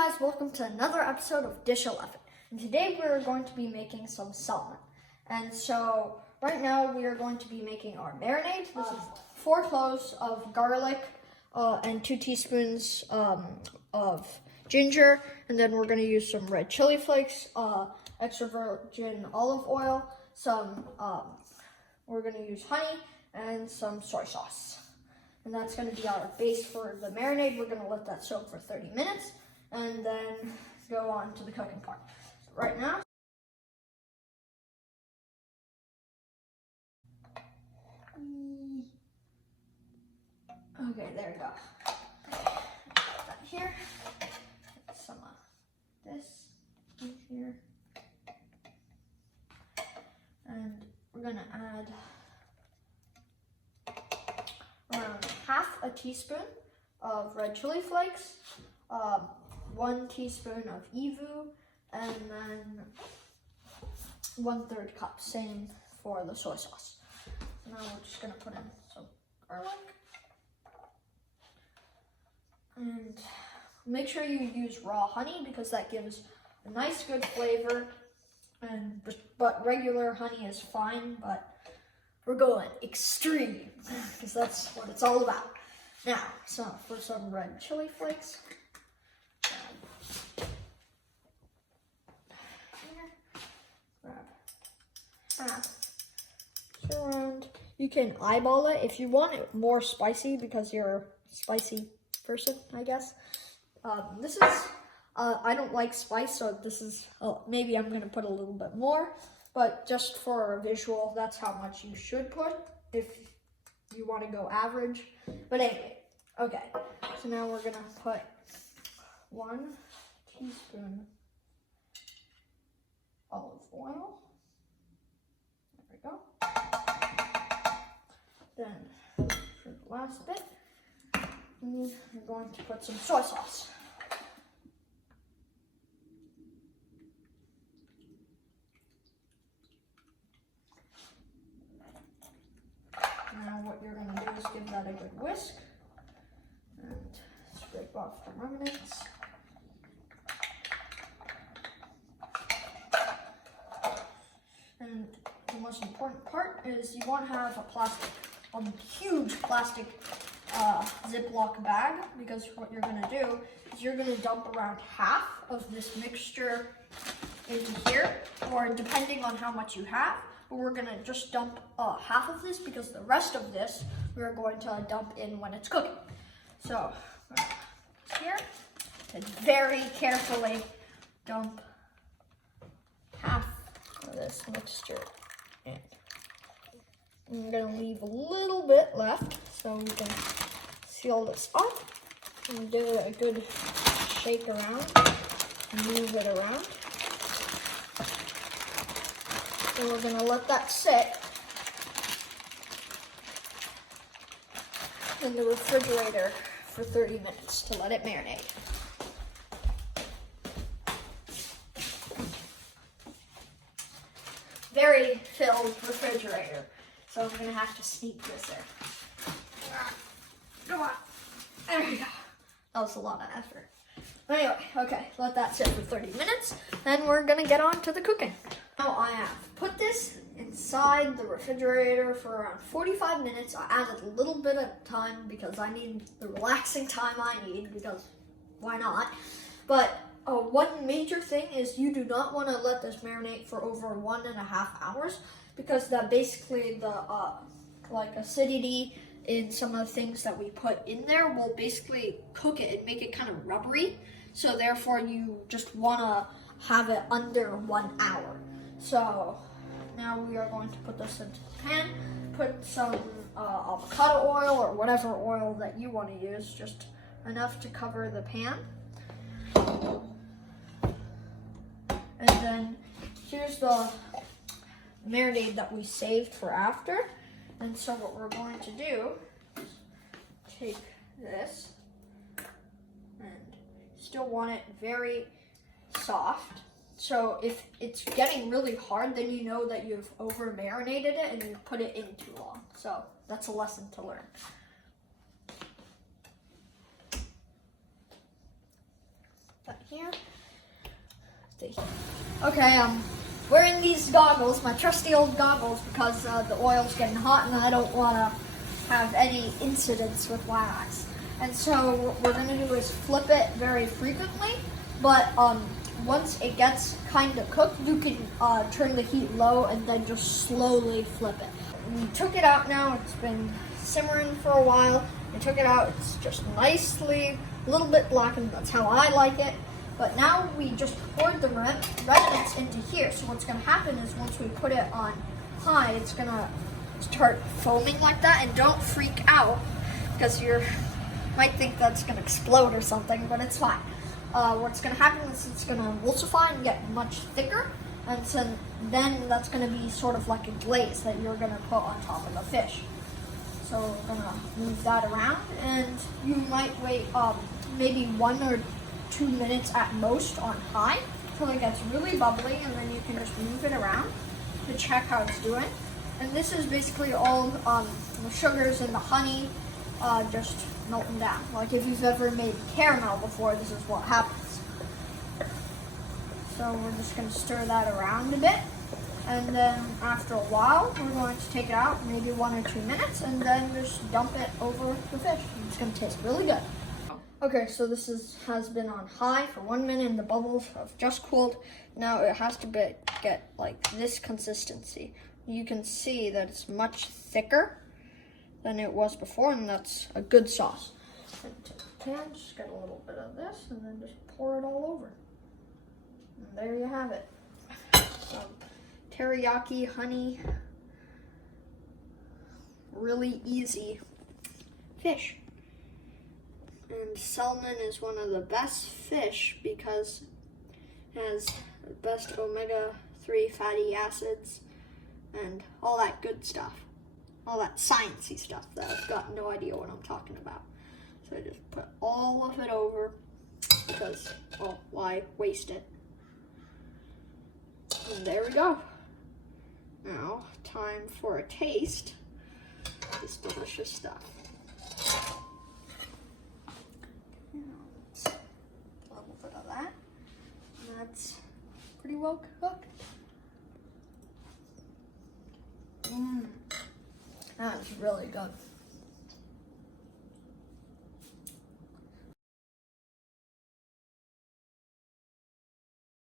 guys, welcome to another episode of Dish 11. And today we're going to be making some salmon. And so right now we are going to be making our marinade. This is 4 cloves of garlic and 2 teaspoons of ginger. And then we're going to use some red chili flakes, extra virgin olive oil, we're going to use honey and some soy sauce. And that's going to be our base for the marinade. We're going to let that soak for 30 minutes and then go on to the cooking part. Right now, okay, there we go. Put that here. Some of this in here. And we're going to add around half a teaspoon of red chili flakes, 1 teaspoon of evu, and then 1/3 cup, same for the soy sauce. So now we're just gonna put in some garlic. And make sure you use raw honey because that gives a nice good flavor. But regular honey is fine, but we're going extreme because that's what it's all about. Now, so for some red chili flakes. Grab half. Around. You can eyeball it if you want it more spicy because you're a spicy person, I guess. This is, I don't like spice, so this is, maybe I'm going to put a little bit more. But just for a visual, that's how much you should put if you want to go average. But anyway, okay. So now we're going to put 1 teaspoon olive oil. There we go. Then for the last bit, we're going to put some soy sauce. Now what you're going to do is give that a good whisk and scrape off the remnants. And the most important part is you want to have a huge plastic Ziploc bag, because what you're going to do is you're going to dump around half of this mixture into here, or depending on how much you have. But we're going to just dump half of this because the rest of this we're going to dump in when it's cooking. So here, and very carefully dump half of this mixture in. I'm going to leave a little bit left so we can seal this up and give it a good shake around, move it around. So we're going to let that sit in the refrigerator for 30 minutes to let it marinate. Very filled refrigerator, so I'm going to have to sneak this in. Come on. There we go. That was a lot of effort. Anyway, okay, let that sit for 30 minutes, then we're going to get on to the cooking. Now I have put this inside the refrigerator for around 45 minutes. I added a little bit of time because I need the relaxing time I need, because why not? But one major thing is you do not want to let this marinate for over 1.5 hours, because that basically the like acidity in some of the things that we put in there will basically cook it and make it kind of rubbery. So therefore you just want to have it under 1 hour. So now we are going to put this into the pan, put some avocado oil or whatever oil that you want to use, just enough to cover the pan. And then here's the marinade that we saved for after. And so what we're going to do is take this, and still want it very soft. So if it's getting really hard, then you know that you've over marinated it and you put it in too long. So that's a lesson to learn. That here. Okay, wearing these goggles, my trusty old goggles, because the oil's getting hot and I don't want to have any incidents with wax. And so what we're going to do is flip it very frequently, but once it gets kind of cooked, you can turn the heat low and then just slowly flip it. We took it out now. It's been simmering for a while. I took it out. It's just nicely, a little bit blackened. That's how I like it. But now we just poured the remnants into here. So what's going to happen is once we put it on high, it's going to start foaming like that. And don't freak out, because you might think that's going to explode or something, but it's fine. What's going to happen is it's going to emulsify and get much thicker, and so then that's going to be sort of like a glaze that you're going to put on top of the fish. So we're going to move that around, and you might wait maybe 1 or 2 minutes at most on high until it gets really bubbly, and then you can just move it around to check how it's doing. And this is basically all the sugars and the honey just melting down. Like if you've ever made caramel before, this is what happens. So we're just going to stir that around a bit, and then after a while we're going to take it out, maybe 1 or 2 minutes, and then just dump it over the fish. It's going to taste really good. Okay, so this has been on high for 1 minute and the bubbles have just cooled. Now it has to get like this consistency. You can see that it's much thicker than it was before, and that's a good sauce. And take the pan, just get a little bit of this, and then just pour it all over. And there you have it. Teriyaki, honey, really easy fish. And salmon is one of the best fish because it has the best omega-3 fatty acids and all that good stuff. All that sciencey stuff that I've got no idea what I'm talking about. So I just put all of it over because, well, why waste it? And there we go. Now, time for a taste of this delicious stuff. A little bit of that. And that's pretty well cooked. That's really good.